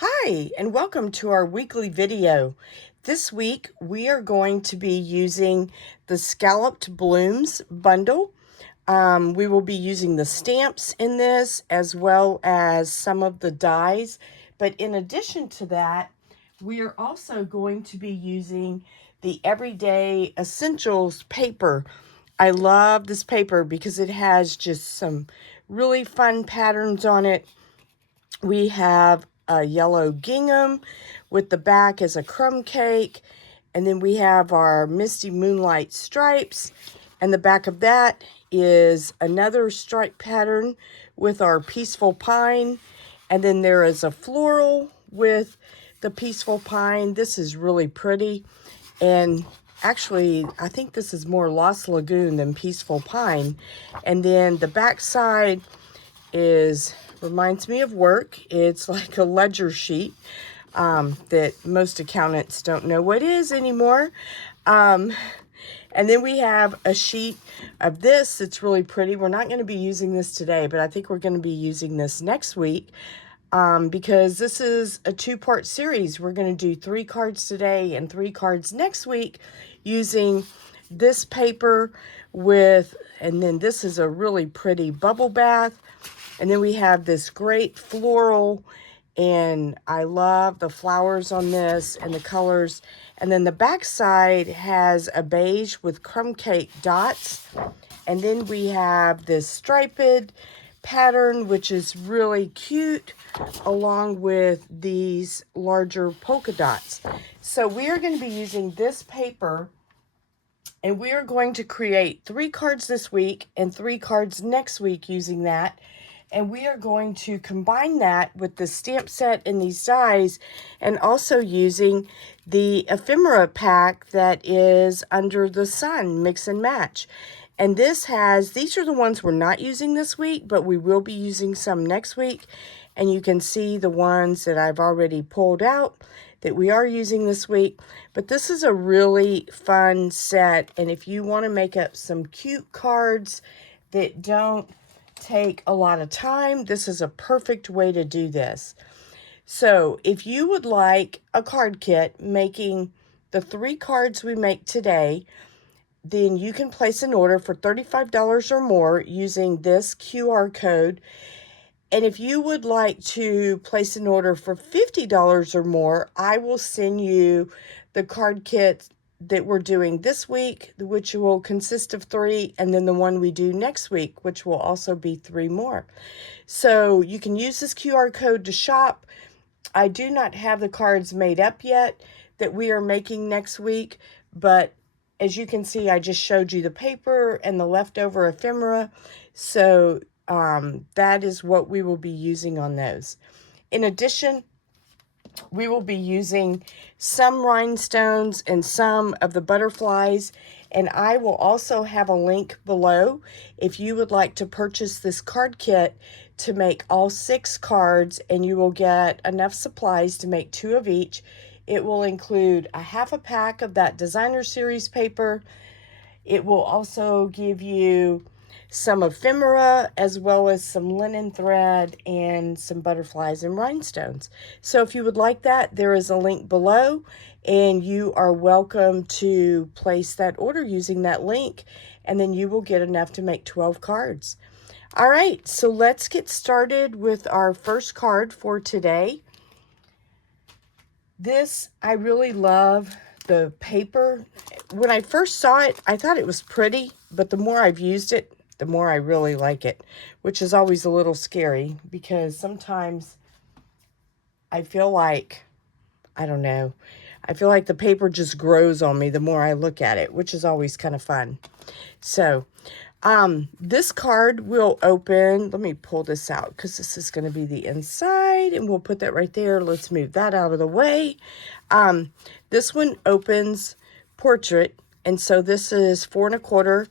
Hi, and welcome to our weekly video. This week, we are going to be using the Scalloped Blooms Bundle. We will be using the stamps in this as well as some of the dies. But in addition to that, we are also going to be using the Everyday Essentials paper. I love this paper because it has just some really fun patterns on it. We have a yellow gingham with the back as a crumb cake. And then we have our Misty Moonlight stripes. And the back of that is another stripe pattern with our Peaceful Pine. And then there is a floral with the Peaceful Pine. This is really pretty. And actually, I think this is more Lost Lagoon than Peaceful Pine. And then the back side reminds me of work. It's like a ledger sheet that most accountants don't know what is anymore. And then we have a sheet of this. It's really pretty. We're not going to be using this today, but I think we're going to be using this next week because this is a two-part series. We're going to do 3 cards today and 3 cards next week using this paper and then this is a really pretty bubble bath. And then we have this great floral, and I love the flowers on this and the colors. And then the back side has a beige with crumb cake dots. And then we have this striped pattern, which is really cute, along with these larger polka dots. So we are going to be using this paper, and we are going to create 3 cards this week and 3 cards next week using that. And we are going to combine that with the stamp set and these dies, and also using the ephemera pack that is Under the Sun Mix and Match. And these are the ones we're not using this week, but we will be using some next week. And you can see the ones that I've already pulled out that we are using this week. But this is a really fun set. And if you want to make up some cute cards that don't take a lot of time, this is a perfect way to do this. So if you would like a card kit making the 3 cards we make today, then you can place an order for $35 or more using this QR code. And if you would like to place an order for $50 or more, I will send you the card kit that we're doing this week, which will consist of 3, and then the one we do next week, which will also be 3 more. So you can use this QR code to shop. I do not have the cards made up yet that we are making next week, but as you can see, I just showed you the paper and the leftover ephemera. So that is what we will be using on those. In addition, we will be using some rhinestones and some of the butterflies, and I will also have a link below if you would like to purchase this card kit to make all 6 cards, and you will get enough supplies to make 2 of each. It will include a half a pack of that designer series paper. It will also give you some ephemera, as well as some linen thread and some butterflies and rhinestones. So if you would like that, there is a link below, and you are welcome to place that order using that link, and then you will get enough to make 12 cards. All right, so let's get started with our first card for today. This, I really love the paper. When I first saw it, I thought it was pretty, but the more I've used it, the more I really like it, which is always a little scary because sometimes I feel like, I don't know, I feel like the paper just grows on me the more I look at it, which is always kind of fun. So, this card will open, let me pull this out because this is going to be the inside, and we'll put that right there. Let's move that out of the way. This one opens portrait, and so this is 4 1/4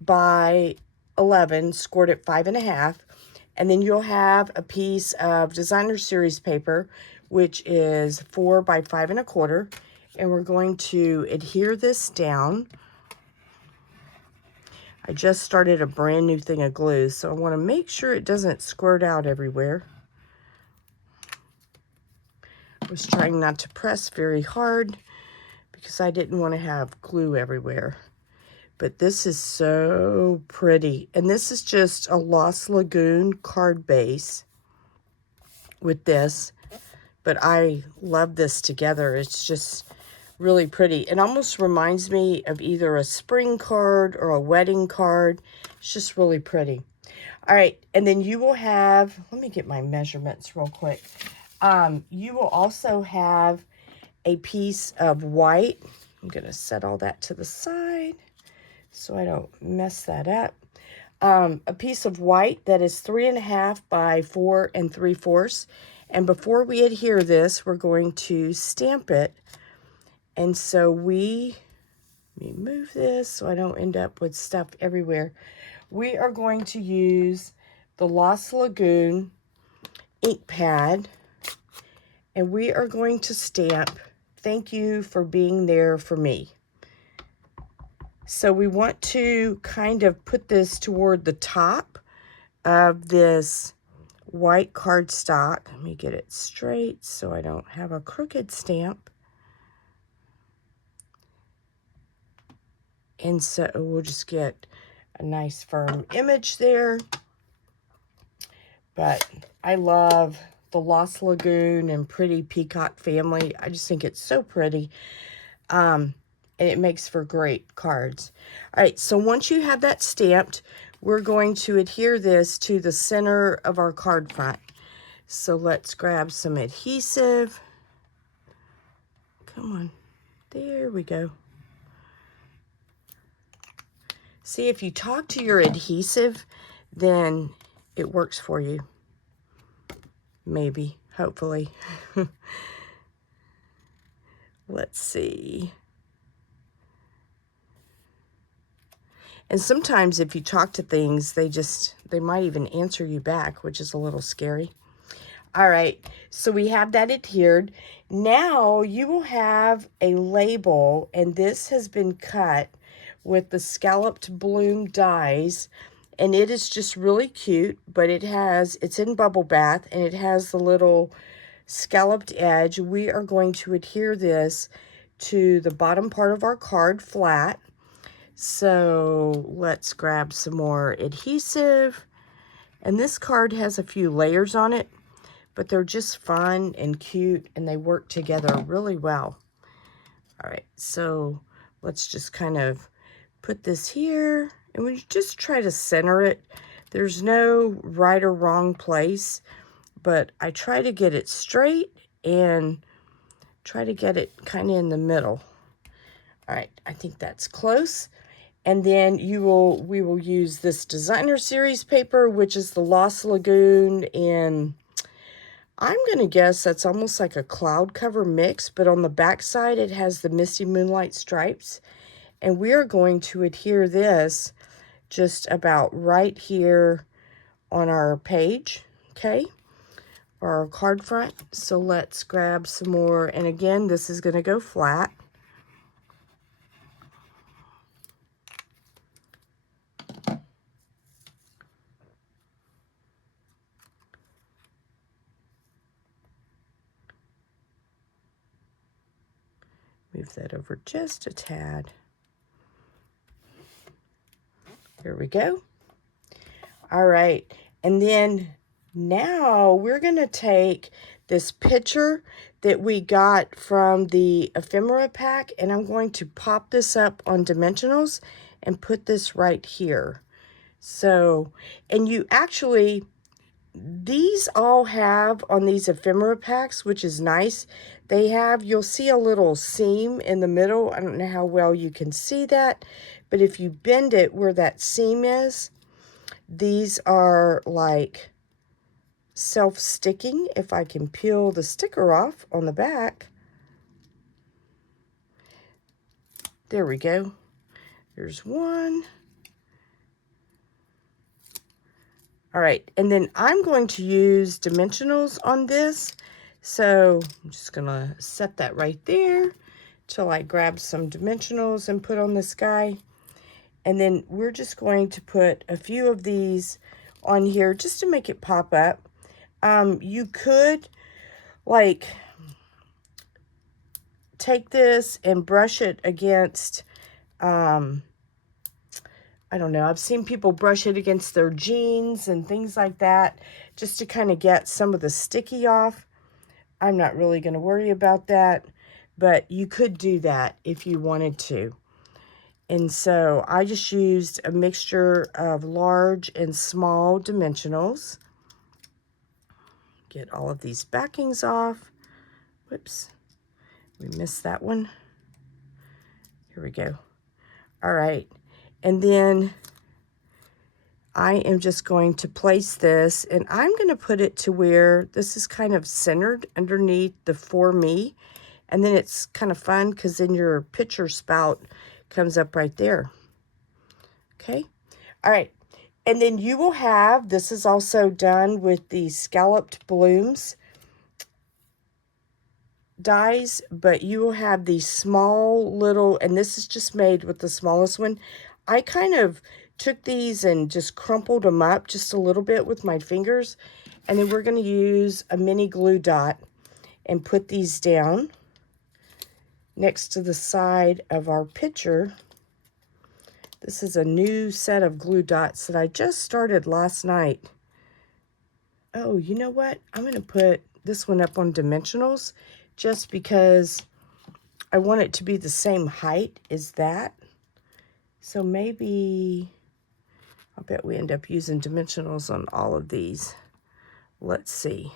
by 11, scored at 5 1/2, and then you'll have a piece of designer series paper, which is 4 by 5 1/4, and we're going to adhere this down. I just started a brand new thing of glue, so I want to make sure it doesn't squirt out everywhere. was trying not to press very hard because I didn't want to have glue everywhere. But this is so pretty. And this is just a Lost Lagoon card base with this. But I love this together. It's just really pretty. It almost reminds me of either a spring card or a wedding card. It's just really pretty. All right, and then you will have, let me get my measurements real quick. You will also have a piece of white. I'm going to set all that to the side so I don't mess that up. A piece of white that is 3.5 by 4 3/4. And before we adhere this, we're going to stamp it. And so let me move this so I don't end up with stuff everywhere. We are going to use the Lost Lagoon ink pad, and we are going to stamp, "Thank you for being there for me." So we want to kind of put this toward the top of this white cardstock. Let me get it straight so I don't have a crooked stamp. And so we'll just get a nice firm image there. But I love the Lost Lagoon and Pretty Peacock family. I just think it's so pretty. And it makes for great cards. All right, so once you have that stamped, we're going to adhere this to the center of our card front. So let's grab some adhesive. Come on. There we go. See, if you talk to your adhesive, then it works for you. Maybe, hopefully. Let's see. And sometimes if you talk to things, they might even answer you back, which is a little scary. All right, so we have that adhered. Now you will have a label, and this has been cut with the Scalloped Bloom dies, and it is just really cute, but it's in Bubble Bath, and it has the little scalloped edge. We are going to adhere this to the bottom part of our card flat. So let's grab some more adhesive, and this card has a few layers on it, but they're just fun and cute, and they work together really well. All right, so let's just kind of put this here, and we just try to center it. There's no right or wrong place, but I try to get it straight and try to get it kind of in the middle. All right, I think that's close. And then we will use this designer series paper, which is the Lost Lagoon, and I'm going to guess that's almost like a cloud cover mix, but on the back side it has the Misty Moonlight stripes. And we are going to adhere this just about right here on our page, okay, or our card front. So let's grab some more, and again, this is going to go flat. Move that over just a tad. There we go. All right, and then now we're going to take this picture that we got from the Ephemera pack, and I'm going to pop this up on dimensionals and put this right here. So, and you actually, these all have on these Ephemera packs, which is nice, you'll see a little seam in the middle. I don't know how well you can see that, but if you bend it where that seam is, these are like self-sticking. If I can peel the sticker off on the back. There we go. There's one. All right, and then I'm going to use dimensionals on this. So I'm just gonna set that right there till I grab some dimensionals and put on this guy. And then we're just going to put a few of these on here just to make it pop up. You could, like, take this and brush it against, I don't know, I've seen people brush it against their jeans and things like that, just to kind of get some of the sticky off. I'm not really going to worry about that, but you could do that if you wanted to. And so I just used a mixture of large and small dimensionals. Get all of these backings off. Whoops, we missed that one. Here we go. All right, and then I am just going to place this, and I'm going to put it to where this is kind of centered underneath the For Me, and then it's kind of fun because then your picture spout comes up right there. Okay, all right, and then you will have, this is also done with the Scalloped Blooms dies, but you will have these small little, and this is just made with the smallest one. I kind of took these and just crumpled them up just a little bit with my fingers, and then we're going to use a mini glue dot and put these down next to the side of our picture. This is a new set of glue dots that I just started last night. Oh, you know what? I'm going to put this one up on dimensionals just because I want it to be the same height as that. So maybe, I'll bet we end up using dimensionals on all of these. Let's see.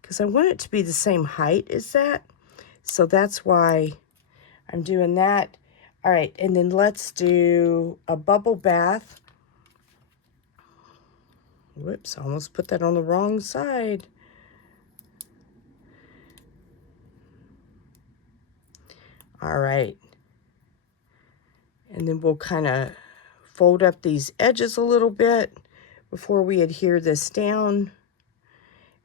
Because I want it to be the same height as that. So that's why I'm doing that. All right, and then let's do a bubble bath. Whoops, I almost put that on the wrong side. All right. And then we'll kind of fold up these edges a little bit before we adhere this down.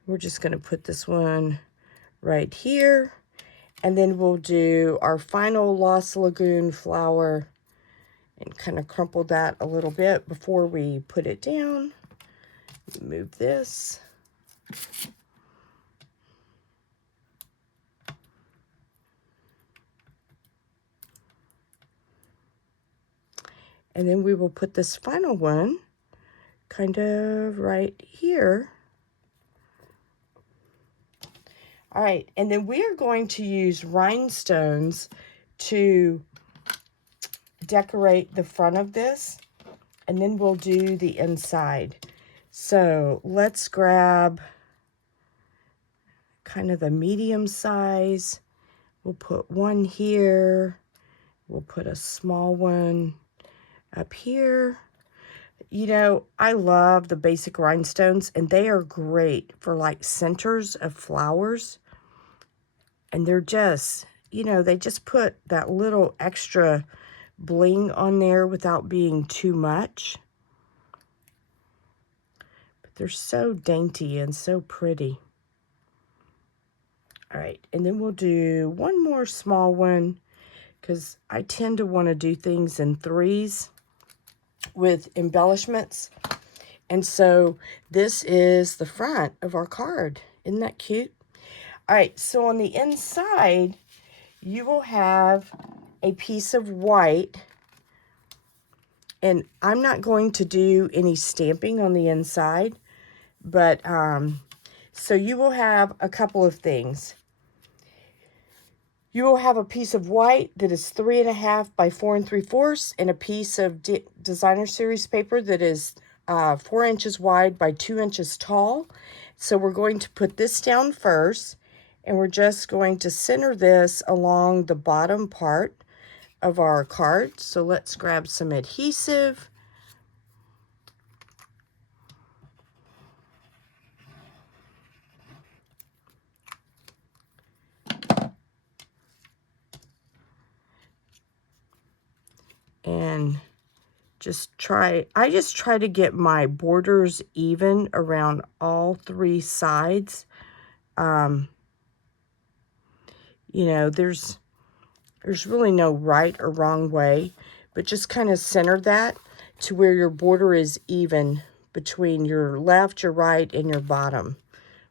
We're just going to put this one right here. And then we'll do our final Lost Lagoon flower and kind of crumple that a little bit before we put it down. Move this. And then we will put this final one kind of right here. All right, and then we are going to use rhinestones to decorate the front of this, and then we'll do the inside. So let's grab kind of the medium size. We'll put one here. We'll put a small one up here. You know, I love the basic rhinestones, and they are great for like centers of flowers. And they're just, you know, they just put that little extra bling on there without being too much. But they're so dainty and so pretty. All right, and then we'll do one more small one because I tend to want to do things in threes with embellishments. And so this is the front of our card. Isn't that cute? All right, so on the inside, you will have a piece of white, and I'm not going to do any stamping on the inside, but so you will have a couple of things. You will have a piece of white that is 3.5 by 4 3/4, and a piece of designer series paper that is 4 inches wide by 2 inches tall. So we're going to put this down first, and we're just going to center this along the bottom part of our card. So let's grab some adhesive. And I just try to get my borders even around all 3 sides. You know, there's really no right or wrong way, but just kind of center that to where your border is even between your left, your right, and your bottom.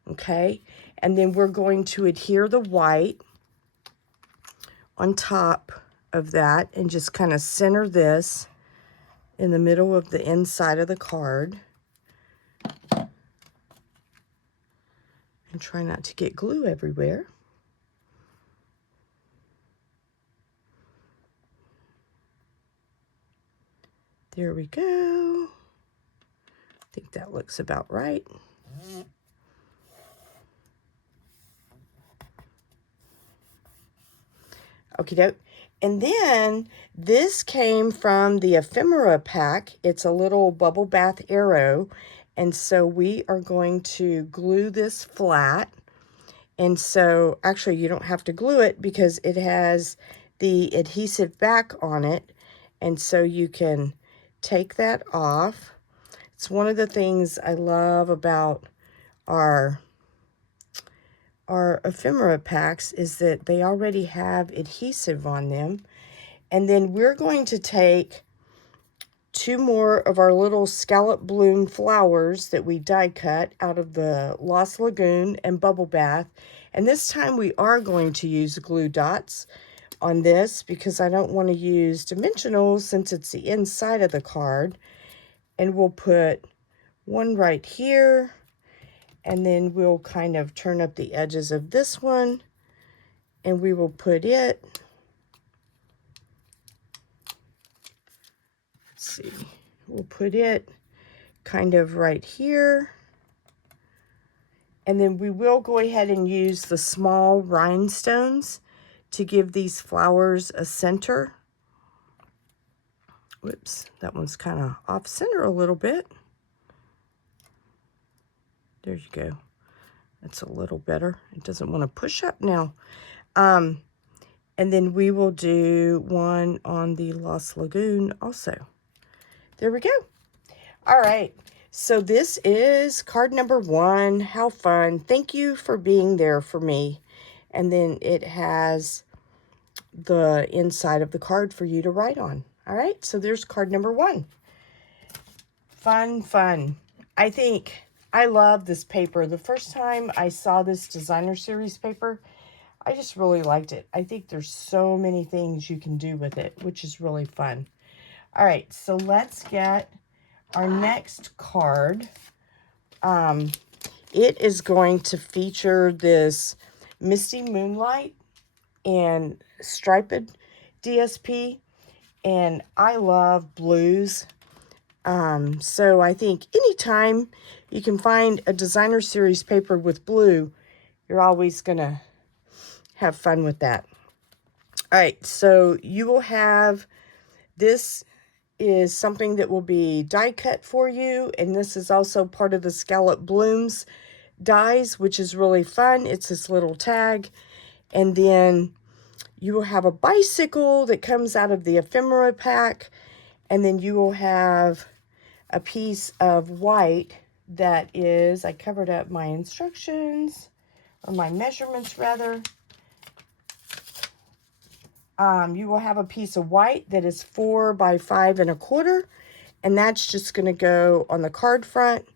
Okay, and then we're going to adhere the white on top of that and just kind of center this in the middle of the inside of the card. And try not to get glue everywhere. There we go. I think that looks about right. Okie doke. And then this came from the Ephemera pack. It's a little bubble bath arrow. And so we are going to glue this flat. And so actually you don't have to glue it because it has the adhesive back on it. And so you can take that off. It's one of the things I love about our ephemera packs is that they already have adhesive on them. And then we're going to take 2 more of our little scallop bloom flowers that we die cut out of the Lost Lagoon and Bubble Bath. And this time we are going to use glue dots on this because I don't want to use dimensionals since it's the inside of the card. And we'll put one right here. And then we'll kind of turn up the edges of this one, and we will put it, let's see, we'll put it kind of right here. And then we will go ahead and use the small rhinestones to give these flowers a center. Whoops, that one's kind of off center a little bit. There you go. That's a little better. It doesn't want to push up now. And then we will do one on the Lost Lagoon also. There we go. All right. So this is card number 1. How fun. Thank you for being there for me. And then it has the inside of the card for you to write on. All right. So there's card number 1. Fun, fun. I think I love this paper. The first time I saw this designer series paper, I just really liked it. I think there's so many things you can do with it, which is really fun. All right, so let's get our next card. It is going to feature this Misty Moonlight and striped DSP, and I love blues. So I think anytime you can find a designer series paper with blue, you're always gonna have fun with that. All right, so you will have, this is something that will be die cut for you, and this is also part of the Scalloped Blooms dies, which is really fun. It's this little tag, and then you will have a bicycle that comes out of the ephemera pack, and then you will have a piece of white that is, I covered up my instructions, or my measurements rather. You will have a piece of white that is 4 by 5 1/4, and that's just going to go on the card front.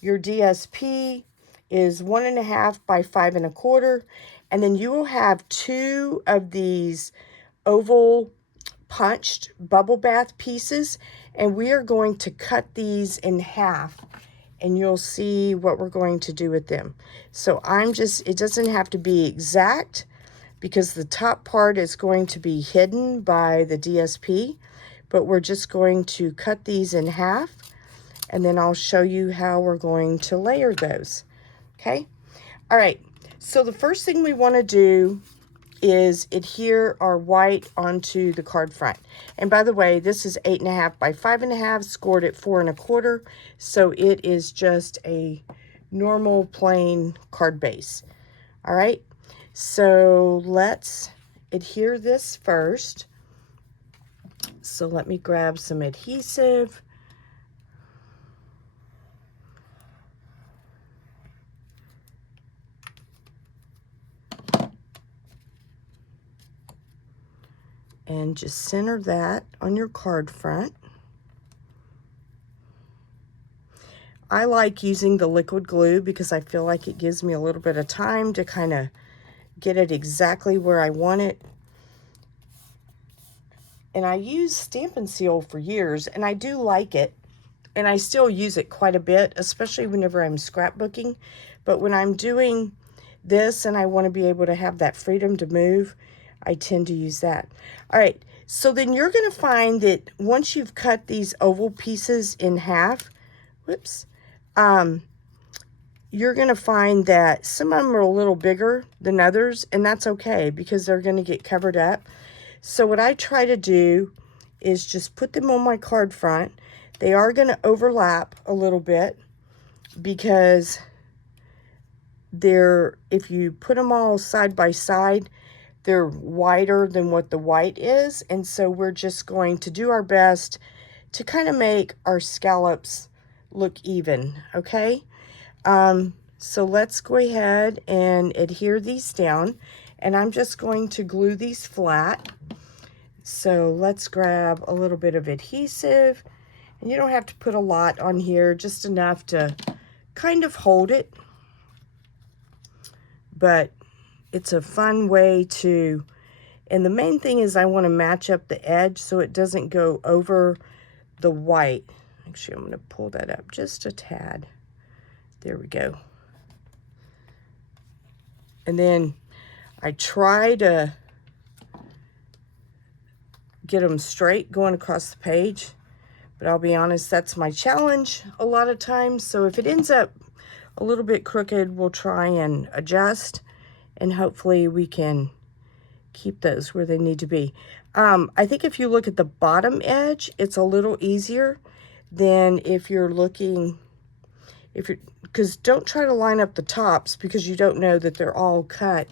Your DSP is 1 1/2 by 5 1/4, and then you will have 2 of these oval punched bubble bath pieces, and we are going to cut these in half, and you'll see what we're going to do with them. So it doesn't have to be exact because the top part is going to be hidden by the DSP, but we're just going to cut these in half, and then I'll show you how we're going to layer those. Okay? All right, so the first thing we want to do is adhere our white onto the card front. And by the way, this is 8 1/2 by 5 1/2, scored at 4 1/4, so it is just a normal plain card base. All right, so let's adhere this first. So let me grab some adhesive. And just center that on your card front. I like using the liquid glue because I feel like it gives me a little bit of time to kind of get it exactly where I want it. And I used Stampin' Seal for years, and I do like it. And I still use it quite a bit, especially whenever I'm scrapbooking. But when I'm doing this and I want to be able to have that freedom to move, I tend to use that. All right, so then you're going to find that once you've cut these oval pieces in half, whoops, you're going to find that some of them are a little bigger than others, and that's okay because they're going to get covered up. So what I try to do is just put them on my card front. They are going to overlap a little bit because if you put them all side by side, they're wider than what the white is. And so we're just going to do our best to kind of make our scallops look even, okay? So let's go ahead and adhere these down. And I'm just going to glue these flat. So let's grab a little bit of adhesive. And you don't have to put a lot on here, just enough to kind of hold it. But it's a fun way to, and the main thing is I want to match up the edge so it doesn't go over the white. Actually, I'm going to pull that up just a tad. There we go. And then I try to get them straight going across the page, but I'll be honest, that's my challenge a lot of times. So if it ends up a little bit crooked, we'll try and adjust, and hopefully we can keep those where they need to be. I think if you look at the bottom edge, it's a little easier than if you're looking, because don't try to line up the tops because you don't know that they're all cut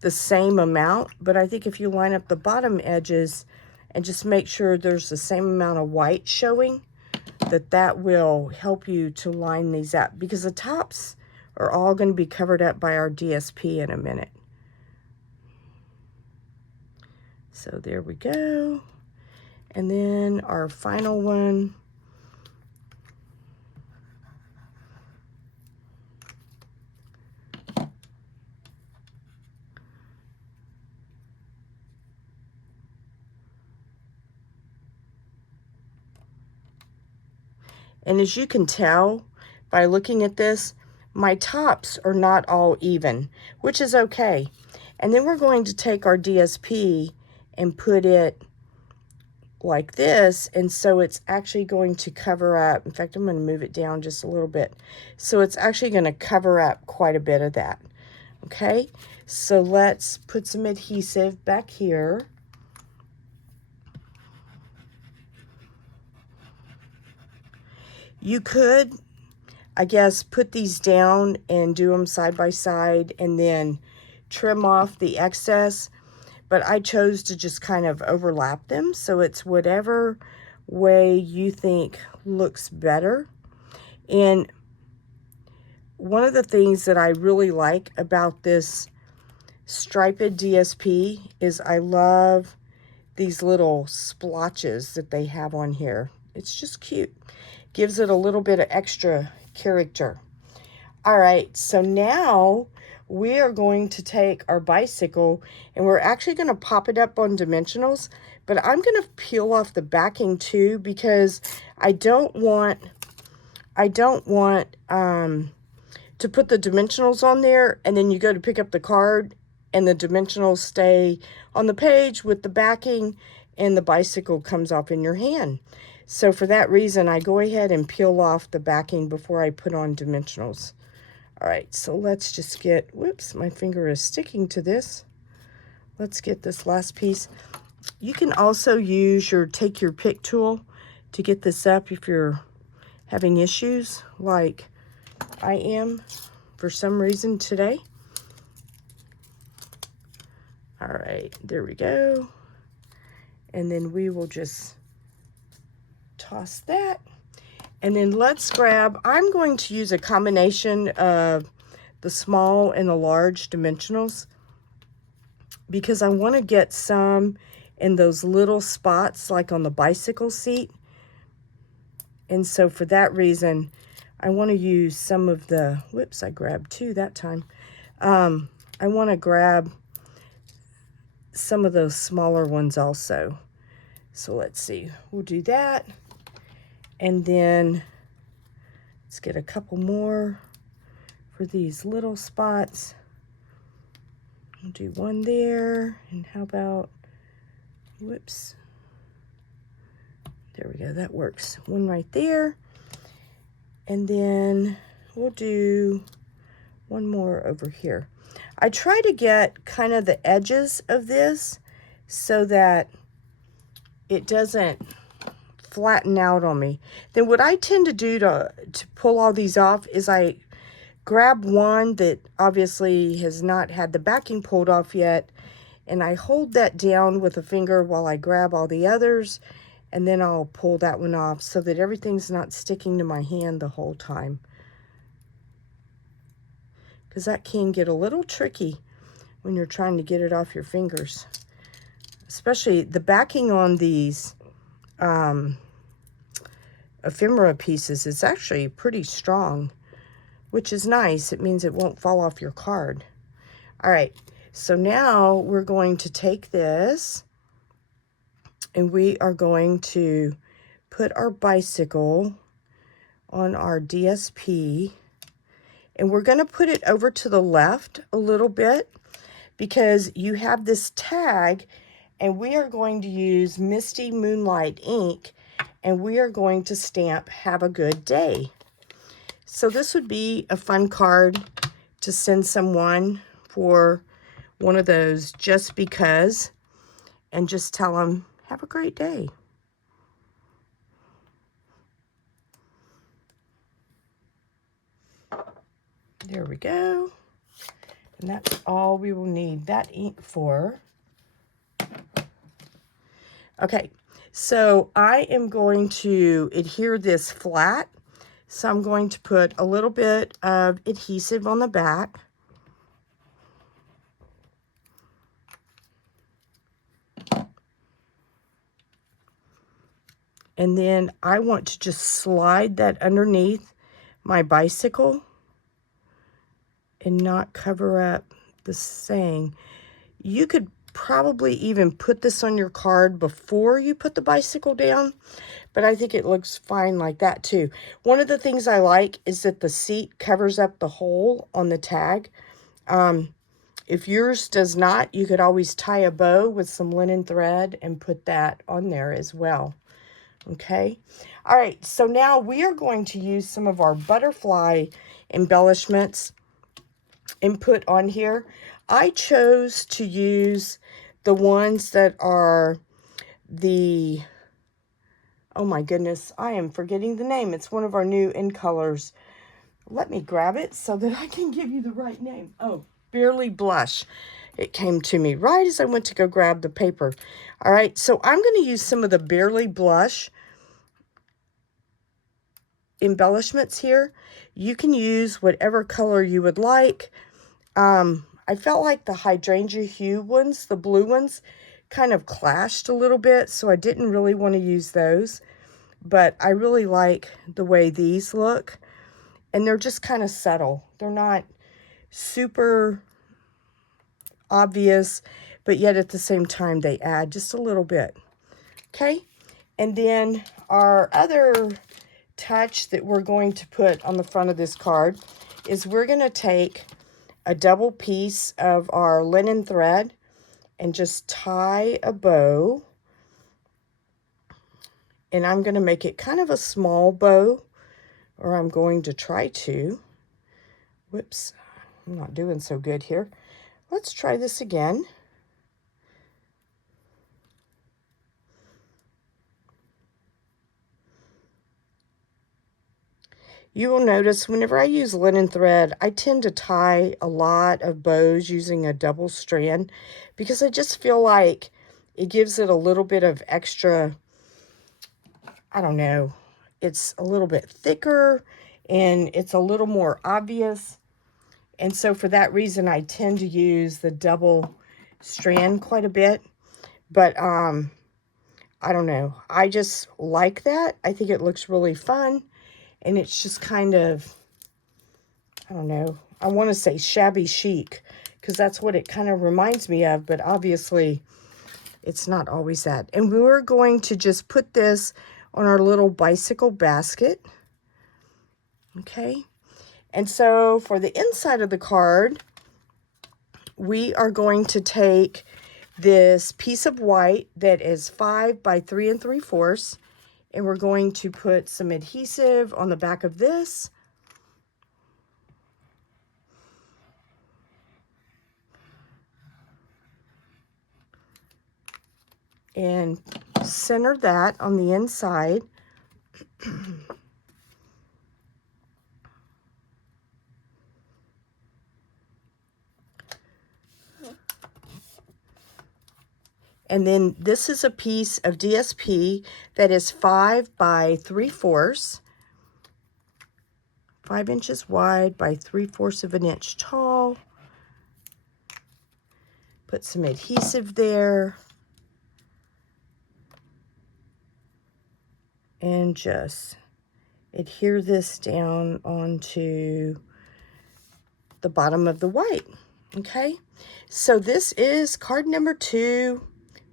the same amount. But I think if you line up the bottom edges and just make sure there's the same amount of white showing, that will help you to line these up, because the tops are all going to be covered up by our DSP in a minute. So there we go. And then our final one. And as you can tell by looking at this, my tops are not all even, which is okay. And then we're going to take our DSP and put it like this, and so it's actually going to cover up. In fact, I'm going to move it down just a little bit. So it's actually going to cover up quite a bit of that. Okay, so let's put some adhesive back here. You could, I guess, put these down and do them side by side and then trim off the excess, but I chose to just kind of overlap them, so it's whatever way you think looks better. And one of the things that I really like about this striped DSP is I love these little splotches that they have on here. It's just cute. Gives it a little bit of extra character. All right, so now we are going to take our bicycle and we're actually going to pop it up on dimensionals, but I'm going to peel off the backing too, because I don't want to put the dimensionals on there and then you go to pick up the card and the dimensionals stay on the page with the backing and the bicycle comes off in your hand. So for that reason, I go ahead and peel off the backing before I put on dimensionals. All right, so let's just get, whoops, my finger is sticking to this. Let's get this last piece. You can also use take your pick tool to get this up if you're having issues like I am for some reason today. All right, there we go. And then we will just toss that. And then let's grab, I'm going to use a combination of the small and the large dimensionals because I want to get some in those little spots like on the bicycle seat. And so for that reason, I want to use some of the, whoops, I grabbed two that time. I want to grab some of those smaller ones also. So let's see, we'll do that. And then let's get a couple more for these little spots. We'll do one there, and how about, whoops. There we go, that works. One right there. And then we'll do one more over here. I try to get kind of the edges of this so that it doesn't flatten out on me. Then what I tend to do to pull all these off is I grab one that obviously has not had the backing pulled off yet, and I hold that down with a finger while I grab all the others, and then I'll pull that one off so that everything's not sticking to my hand the whole time, because that can get a little tricky when you're trying to get it off your fingers. Especially the backing on these ephemera pieces is actually pretty strong, which is nice. It means it won't fall off your card. All right, so now we're going to take this and we are going to put our bicycle on our DSP, and we're going to put it over to the left a little bit because you have this tag, and we are going to use Misty Moonlight ink, and we are going to stamp "Have a Good Day." So this would be a fun card to send someone for one of those just because, and just tell them, have a great day. There we go. And that's all we will need that ink for. Okay, so I am going to adhere this flat. So I'm going to put a little bit of adhesive on the back. And then I want to just slide that underneath my bicycle and not cover up the saying. You could probably even put this on your card before you put the bicycle down, but I think it looks fine like that too. One of the things I like is that the seat covers up the hole on the tag. If yours does not, you could always tie a bow with some linen thread and put that on there as well. Okay. All right. So now we are going to use some of our butterfly embellishments and put on here. I chose to use the ones that are the, oh my goodness, I am forgetting the name. It's one of our new in colors. Let me grab it so that I can give you the right name. Oh, Barely Blush. It came to me right as I went to go grab the paper. All right, so I'm going to use some of the Barely Blush embellishments here. You can use whatever color you would like. I felt like the hydrangea hue ones, the blue ones, kind of clashed a little bit, so I didn't really want to use those. But I really like the way these look, and they're just kind of subtle. They're not super obvious, but yet at the same time they add just a little bit. Okay, and then our other touch that we're going to put on the front of this card is we're going to take a double piece of our linen thread and just tie a bow. And I'm going to make it kind of a small bow, or I'm going to try to. Whoops, I'm not doing so good here. Let's try this again. You will notice whenever I use linen thread, I tend to tie a lot of bows using a double strand because I just feel like it gives it a little bit of extra, I don't know, it's a little bit thicker and it's a little more obvious. And so for that reason, I tend to use the double strand quite a bit. But I don't know, I just like that. I think it looks really fun. And it's just kind of, I don't know, I want to say shabby chic, because that's what it kind of reminds me of. But obviously, it's not always that. And we're going to just put this on our little bicycle basket. Okay. And so for the inside of the card, we are going to take this piece of white that is 5 by 3 3/4, and we're going to put some adhesive on the back of this. And center that on the inside. And then this is a piece of DSP that is 5 by 3/4, 5 inches wide by 3/4 of an inch tall. Put some adhesive there. And just adhere this down onto the bottom of the white. Okay, so this is card number 2.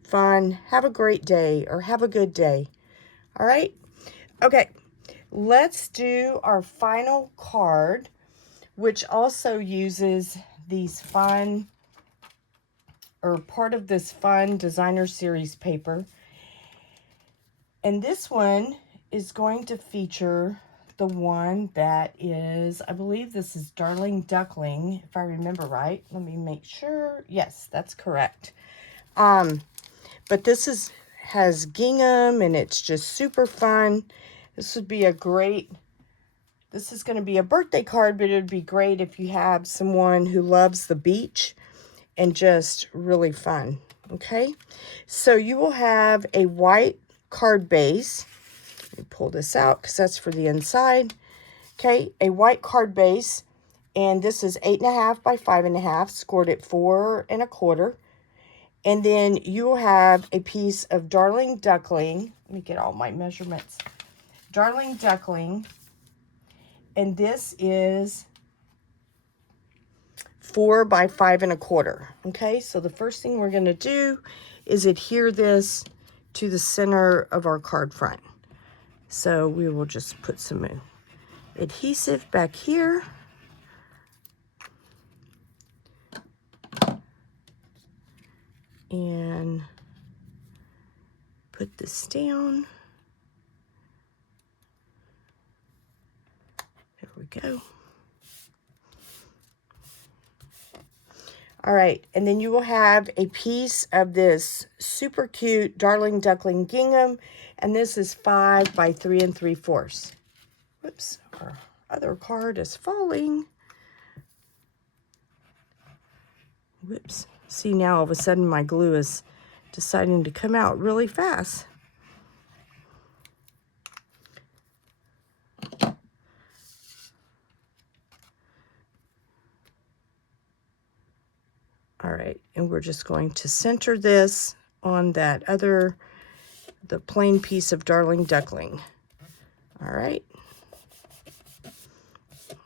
Fun. Have a great day, or have a good day. All right. Okay, let's do our final card, which also uses these fun, or part of this fun designer series paper. And this one is going to feature the one that is, I believe this is Darling Duckling, if I remember right. Let me make sure. Yes, that's correct. But this has gingham, and it's just super fun. This would be a great, this is going to be a birthday card, but it would be great if you have someone who loves the beach and just really fun. Okay, so you will have a white card base. Let me pull this out because that's for the inside. Okay, a white card base, and this is 8.5 by 5.5, scored at 4 1/4. And then you will have a piece of Darling Duckling. Let me get all my measurements. Darling Duckling, and this is 4 by 5 1/4. Okay, so the first thing we're going to do is adhere this to the center of our card front. So we will just put some adhesive back here. And put this down. There we go. All right, and then you will have a piece of this super cute Darling Duckling gingham, and this is 5 by 3 3/4. Whoops, our other card is falling. Whoops. See, now all of a sudden my glue is deciding to come out really fast. All right, and we're just going to center this on that other, the plain piece of Darling Duckling. All right.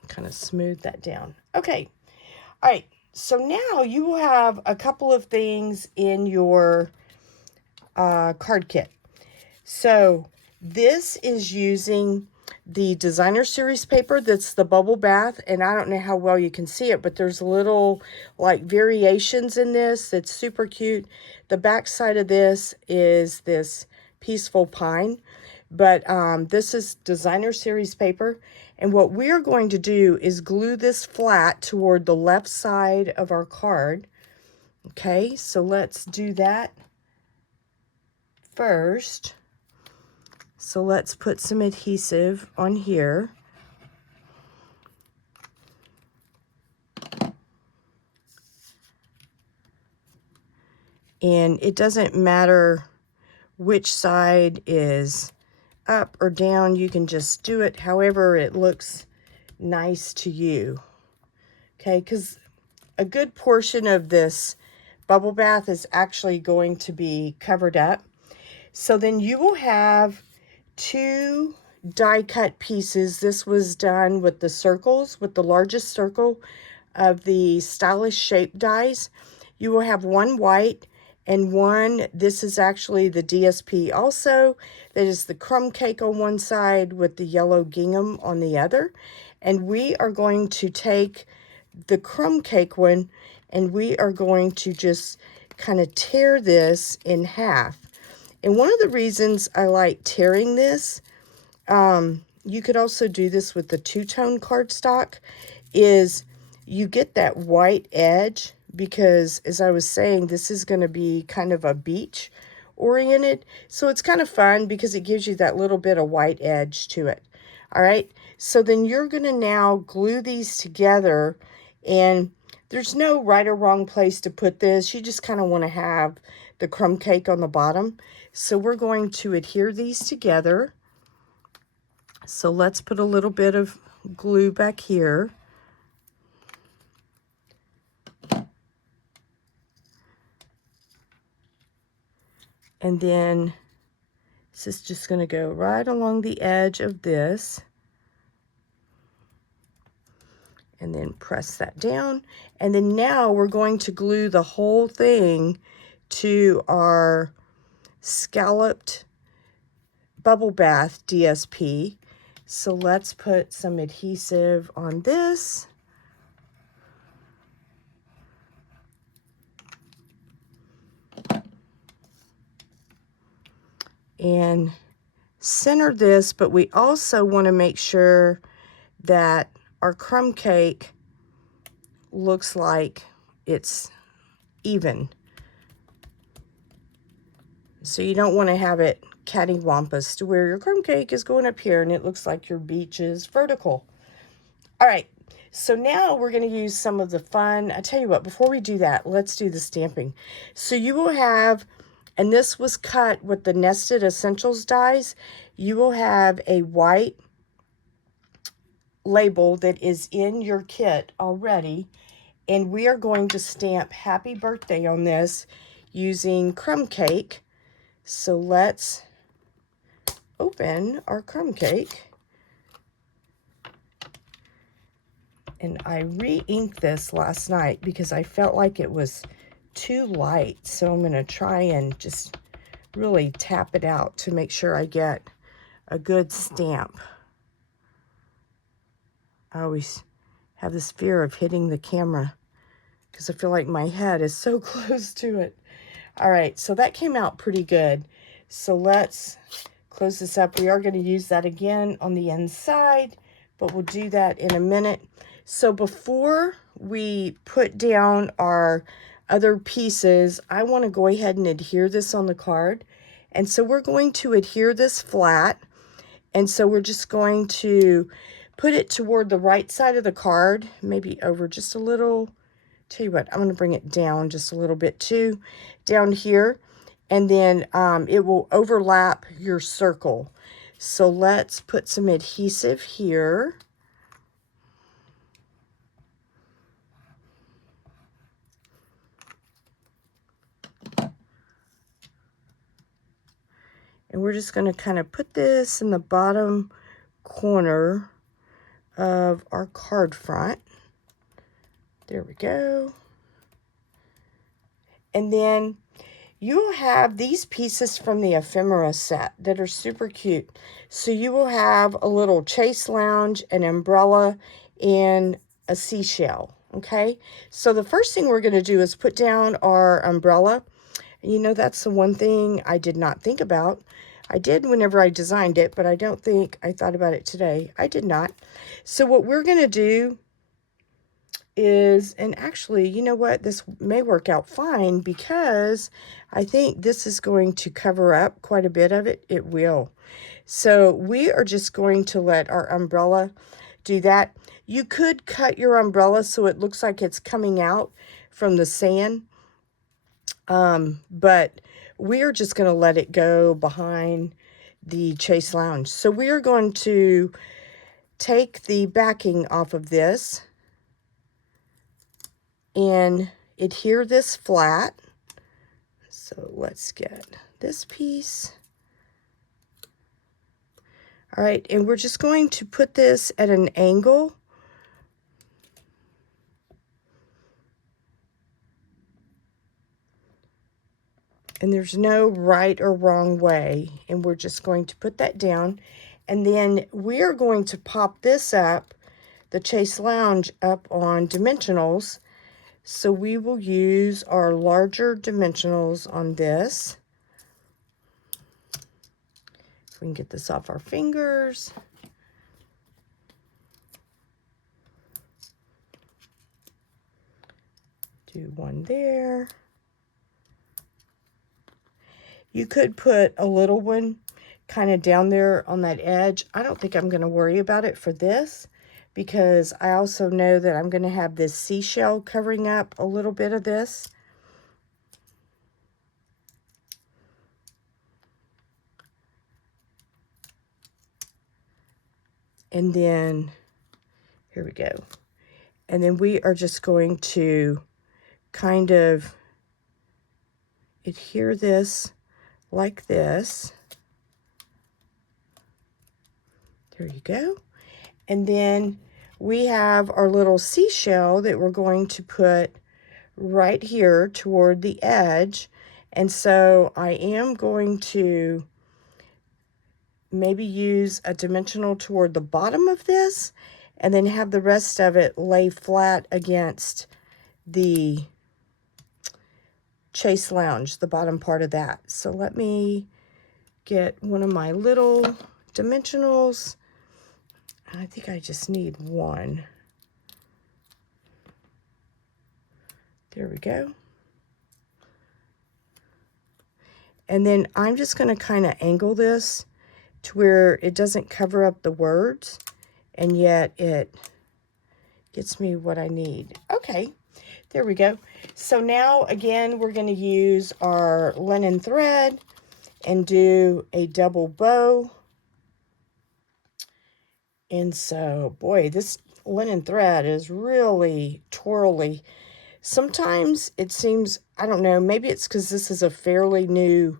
Kind of smooth that down. Okay. All right. So now you will have a couple of things in your card kit. So this is using the designer series paper. That's the bubble bath, and I don't know how well you can see it, but there's little like variations in this that's super cute. The back side of this is this peaceful pine, but this is designer series paper. And what we're going to do is glue this flat toward the left side of our card. Okay, so let's do that first. So let's put some adhesive on here. And it doesn't matter which side is up or down. You can just do it however it looks nice to you. Okay, because a good portion of this bubble bath is actually going to be covered up. So then you will have 2 die cut pieces. This was done with the circles, with the largest circle of the stylish shape dies. You will have one white and one, this is actually the DSP also. That is the crumb cake on one side with the yellow gingham on the other. And we are going to take the crumb cake one and we are going to just kind of tear this in half. And one of the reasons I like tearing this, you could also do this with the two-tone cardstock, is you get that white edge, because as I was saying, this is going to be kind of a beach oriented. So it's kind of fun because it gives you that little bit of white edge to it. All right. So then you're going to now glue these together, and there's no right or wrong place to put this. You just kind of want to have the crumb cake on the bottom. So we're going to adhere these together. So let's put a little bit of glue back here. And then this is just going to go right along the edge of this. And then press that down. And then now we're going to glue the whole thing to our Scalloped Bubble Bath DSP. So let's put some adhesive on this. And center this, but we also want to make sure that our crumb cake looks like it's even. So you don't want to have it cattywampus to where your crumb cake is going up here and it looks like your beach is vertical. All right, so now we're going to use some of the fun. I tell you what, before we do that, let's do the stamping. So you will have, and this was cut with the Nested Essentials dies, you will have a white label that is in your kit already, and we are going to stamp Happy Birthday on this using crumb cake. So let's open our crumb cake. And I re-inked this last night because I felt like it was too light. So I'm going to try and just really tap it out to make sure I get a good stamp. I always have this fear of hitting the camera because I feel like my head is so close to it. All right, so that came out pretty good. So let's close this up. We are going to use that again on the inside, but we'll do that in a minute. So before we put down our other pieces, I want to go ahead and adhere this on the card. And so we're going to adhere this flat. And so we're just going to put it toward the right side of the card, maybe over just a little. Tell you what, I'm going to bring it down just a little bit too, down here. And then it will overlap your circle. So let's put some adhesive here. And we're just going to kind of put this in the bottom corner of our card front. There we go. And then you'll have these pieces from the Ephemera set that are super cute. So you will have a little chase lounge, an umbrella, and a seashell. Okay, so the first thing we're going to do is put down our umbrella. You know, that's the one thing I did not think about. I did whenever I designed it, but I don't think I thought about it today. I did not. So what we're going to do is, and actually, you know what? This may work out fine because I think this is going to cover up quite a bit of it. It will. So we are just going to let our umbrella do that. You could cut your umbrella so it looks like it's coming out from the sand. But we are just going to let it go behind the chase lounge. So we are going to take the backing off of this and adhere this flat. So let's get this piece. All right, and we're just going to put this at an angle. And there's no right or wrong way. And we're just going to put that down. And then we are going to pop this up, the Chase Lounge, up on dimensionals. So we will use our larger dimensionals on this. We can get this off our fingers. Do one there. You could put a little one kind of down there on that edge. I don't think I'm going to worry about it for this, because I also know that I'm going to have this seashell covering up a little bit of this. And then, here we go. And then we are just going to kind of adhere this like this. There you go. And then we have our little seashell that we're going to put right here toward the edge. And so I am going to maybe use a dimensional toward the bottom of this, and then have the rest of it lay flat against the Chase Lounge, the bottom part of that. So let me get one of my little dimensionals. I think I just need one. There we go. And then I'm just going to kind of angle this to where it doesn't cover up the words, and yet it gets me what I need. Okay, there we go. So now again, we're going to use our linen thread and do a double bow. And so, boy, this linen thread is really twirly. Sometimes it seems, I don't know, maybe it's because this is a fairly new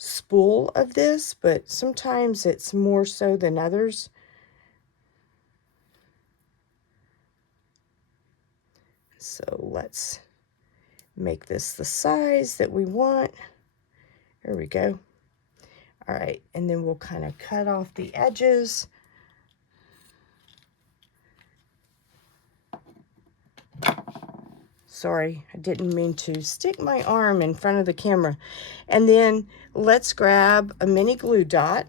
spool of this, but sometimes it's more so than others. So let's make this the size that we want. There we go. All right, and then we'll kind of cut off the edges. Sorry, I didn't mean to stick my arm in front of the camera. And then let's grab a mini glue dot.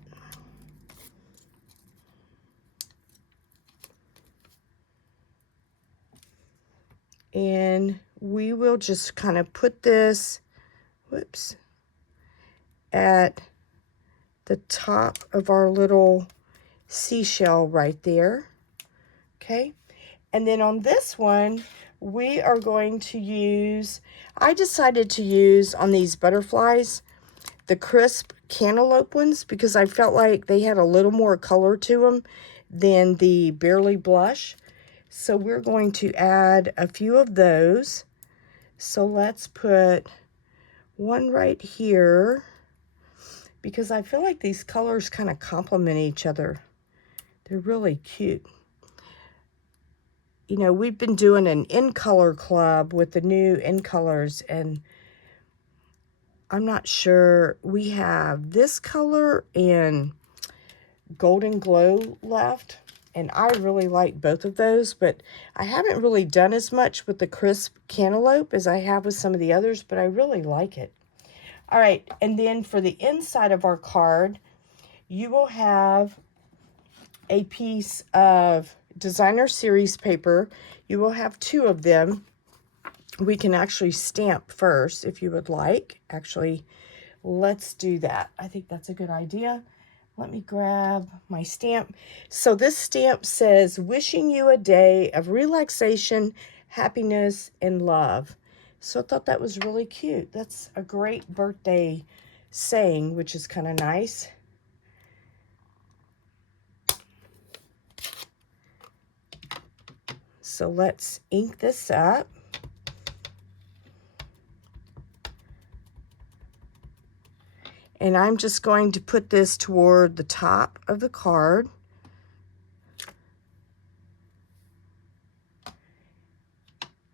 And we will just kind of put this, whoops, at the top of our little seashell right there. Okay. And then on this one, we are going to use, I decided to use on these butterflies, the crisp cantaloupe ones, because I felt like they had a little more color to them than the Barely Blush. So we're going to add a few of those. So let's put one right here, because I feel like these colors kind of complement each other. They're really cute. You know, we've been doing an in color club with the new in colors, and I'm not sure. We have this color and Golden Glow left, and I really like both of those, but I haven't really done as much with the crisp cantaloupe as I have with some of the others, but I really like it. All right, and then for the inside of our card, you will have a piece of designer series paper. You will have two of them. We can actually stamp first if you would like. Actually, let's do that. I think that's a good idea. Let me grab my stamp. So this stamp says, wishing you a day of relaxation, happiness, and love. So I thought that was really cute. That's a great birthday saying, which is kind of nice. So let's ink this up. And I'm just going to put this toward the top of the card.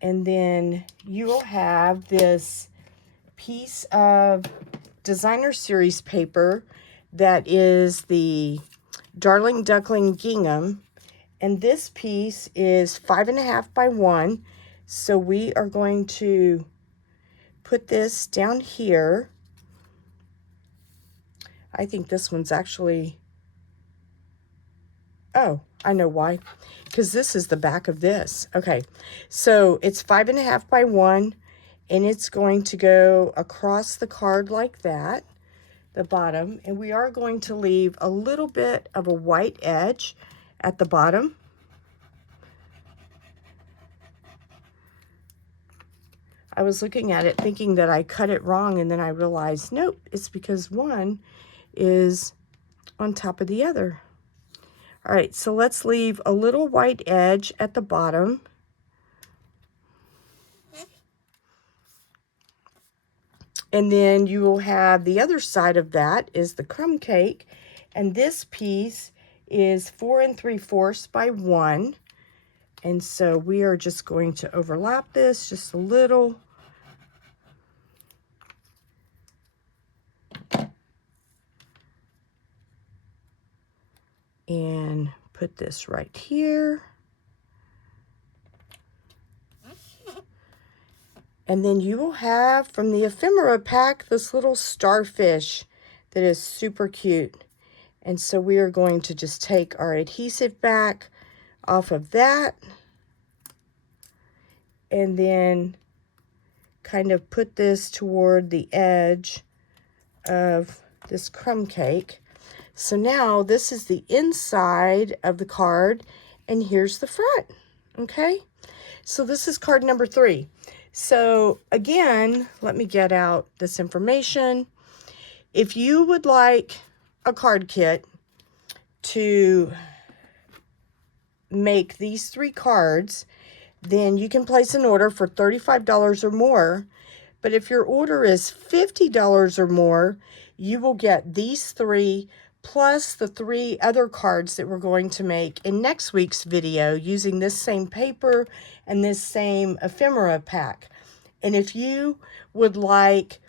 And then you will have this piece of designer series paper that is the Darling Duckling Gingham. And this piece is 5.5 by 1. So we are going to put this down here. I think this one's actually, oh, I know why. Because this is the back of this. Okay, so it's 5.5 by 1, and it's going to go across the card like that, the bottom. And we are going to leave a little bit of a white edge at the bottom. I was looking at it thinking that I cut it wrong, and then I realized, nope, it's because one is on top of the other. All right, so let's leave a little white edge at the bottom. And then you will have the other side of that is the crumb cake. And this piece is 4 3/4 by 1. And so we are just going to overlap this just a little. And put this right here. And then you will have from the Ephemera pack this little starfish that is super cute. And so we are going to just take our adhesive back off of that and then kind of put this toward the edge of this crumb cake. So now this is the inside of the card, and here's the front, okay? So this is card number 3. So again, let me get out this information. If you would like a card kit to make these 3 cards, then you can place an order for $35 or more. But if your order is $50 or more, you will get these 3 plus the 3 other cards that we're going to make in next week's video using this same paper and this same ephemera pack. And if you would like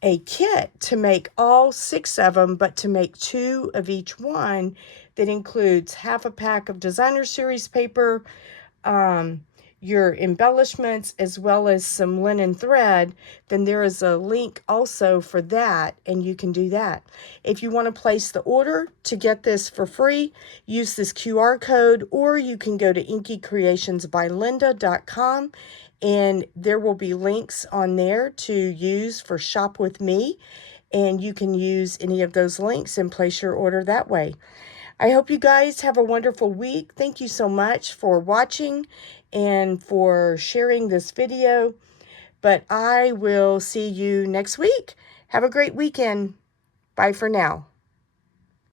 a kit to make all 6 of them, but to make 2 of each one, that includes half a pack of designer series paper, your embellishments, as well as some linen thread, then there is a link also for that, and you can do that. If you want to place the order to get this for free, use this QR code, or you can go to inkycreationsbylinda.com, and there will be links on there to use for Shop With Me, and you can use any of those links and place your order that way. I hope you guys have a wonderful week. Thank you so much for watching and for sharing this video. But I will see you next week. Have a great weekend. Bye for now.